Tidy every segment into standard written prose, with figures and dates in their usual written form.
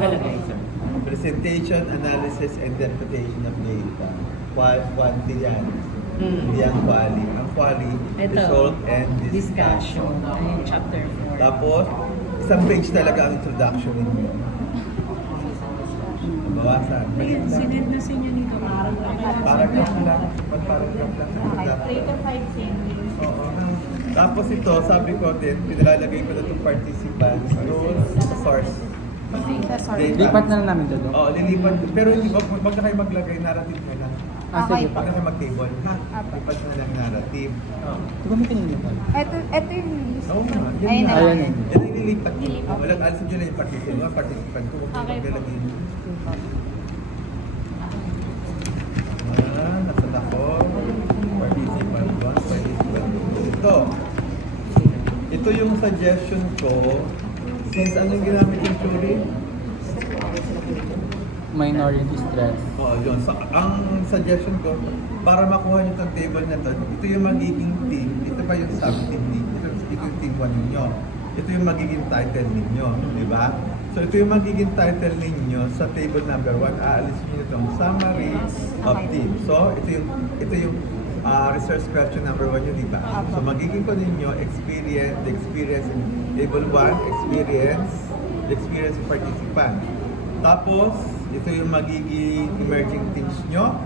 nakalagay, sir? Presentation, analysis, and interpretation of data. Quality yan. Hmm. Hindi yan quali. Ang quali, Ito, result and discussion. discussion. Ayun, chapter 4. Tapos, isang page talaga ang introduction ninyo. Bawasan. Ayun, sinend na sa inyo nito. Paragraph lang. Paragraph lang. Okay, 3 to 5 sendings. Oo. Tapos ito, sabi ko din, pinalalagay ko na itong participants doon sa source. Sorry. Data. Lipat na lang namin ito, Dok. Oo, lilipat. Pero hindi, wag na kayo maglagay narrative na lang. Sige Okay po. Wag na kayo mag-table, ha? Apo. Lipat na lang narrative. Ito ba may kinilipat? Ito yung list. Oo nga. Ayun na lang. Ayun. Yan ang nilipat. Nilipat. Walang alisin nyo lang yung participant. Participant ko. Huwag Okay kayo po. maglalagay. Nasaan ako? Participant 1, participant 2. Ito yung suggestion ko. Since anong ginamit yung theory? Minority stress. Oo, yun. So, ang suggestion ko, para makuha nyo itong table na to, ito yung magiging team. Ito pa yung sub-team ninyo. Ito yung team 1 ninyo. Ito yung magiging title ninyo. Di ba? So, ito yung magiging title ninyo sa table number 1. Aalisin nyo itong summary of team. So, ito yung research question number 1 yun, di ba? So, magiging ko ninyo experience, the experience in table 1, experience, the experience of participant. Tapos, ito yung magiging emerging teams nyo.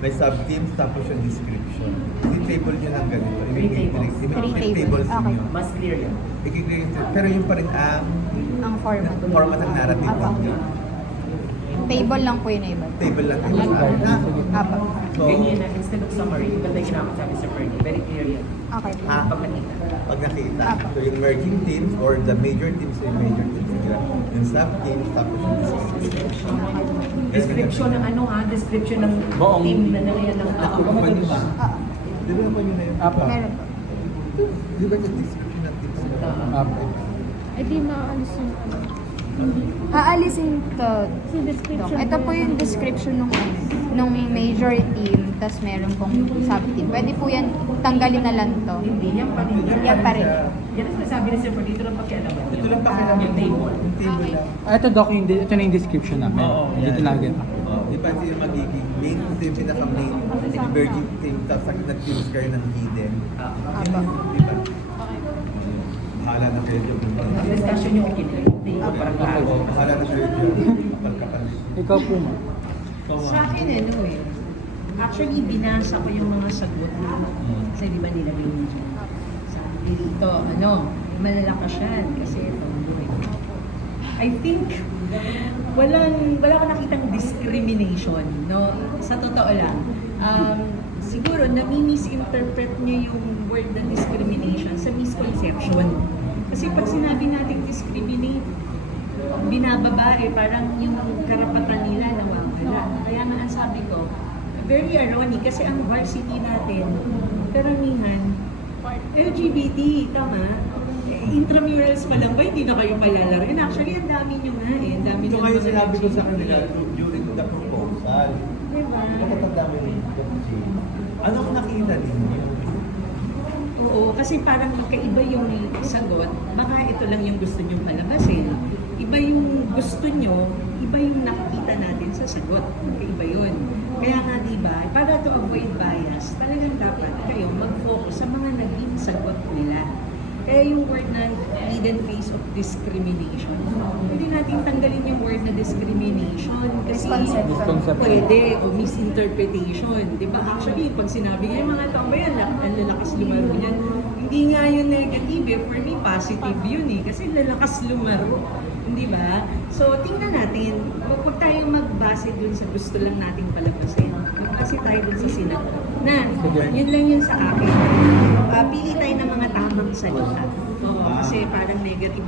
May sub-teams, tapos yung description. I-table nyo ng ganito. Three tables. Three tables tables. ninyo. Mas clear yan. I-create nyo. Pero yung pa rin ang Ang format. format ng narrative Apo. ninyo. Table lang po yun iba. Table lang yung sa akin, ha? Apo. So, Ganyan na, instead of summary, iba tayo ginamit sa amin sa Fernie. Very clear yan. Okay po. ha? Pag nakita. Pag nakita. Apo. So, yung merging teams or the major teams yung major teams nila. Yung sub-teams, tapos yung description. Description ng ano ha? Description ng Buong- team na nalayan ng tao. Ako pa nyo ba? Ah, Di ba naman yun na yun? Apa. meron po. Di ba yung description ng teams nila? Apa. Eh di maalis yung ano. Aalisin to. Dok. Ito po yung description nung major team, tas meron pong sub-team. Pwede po yan, tanggalin na lang to. Hindi, yan pa rin. Yan pa rin. Yan ang sinasabi ni Sir, dito lang pakialaman. Ito lang pakialam Yung table. Yung table lang. Ito, Doc, ito na yung description namin. Dito yan. lagyan. Di ba ito yung magiging main, ito yung pinaka-main emerging team, tapos nag-choose kayo ng hidden. Yun, di ba? Bahala na kayo dyan. Ang discussion yung okay na yung table. Parang Oo, bahala na kayo dyan. Kapal-kapal. Ikaw po, ma. Sa akin, ano eh. Actually, binasa ko yung mga sagot na. Kasi di ba nilagay niyo dyan? Sabi dito, malalakas yan. Kasi ito, I think, wala ko nakitang discrimination, no? Sa totoo lang. Siguro, nami-misinterpret niyo yung word na discrimination sa misconception. Kasi pag sinabi natin discriminate, binababa parang yung karapatan nila nawawala. Kaya nga ang sabi ko, very ironic kasi ang varsity natin, karamihan, LGBT, tama? Intramurals pa lang ba, hindi na kayo malalaro? And actually, ang dami nyo nga eh. Ang dami Ito ng nga yung mga sinabi ko sa LGBT. kanila during the proposal. Diba? Nakatanda mo yung ano ang nakita ninyo? Oo, kasi parang magkaiba yung sagot. Baka ito lang yung gusto nyo palabasin. Iba yung gusto nyo, iba yung nakikita natin sa sagot. Magkaiba yun. Kaya nga diba, para to avoid bias, talagang dapat kayo mag-focus sa mga naging sagot nila. Kaya yung word na hidden face of discrimination, pwede natin tanggalin yung word na discrimination kasi Misconception. pwede o misinterpretation. Diba? Actually, pag sinabi nga yung mga tao ba yan, ang lalakas lumaro niyan, hindi nga yun negative eh. For me, positive yun eh. Kasi lalakas lumaro. Di ba? So, tingnan natin. Huwag tayong magbase dun sa gusto lang nating palabasin. Magbase tayo dun sa sinagot. Na, yun lang yun sa akin. Pili tayo ng mga tamang salita. Oo, kasi parang negative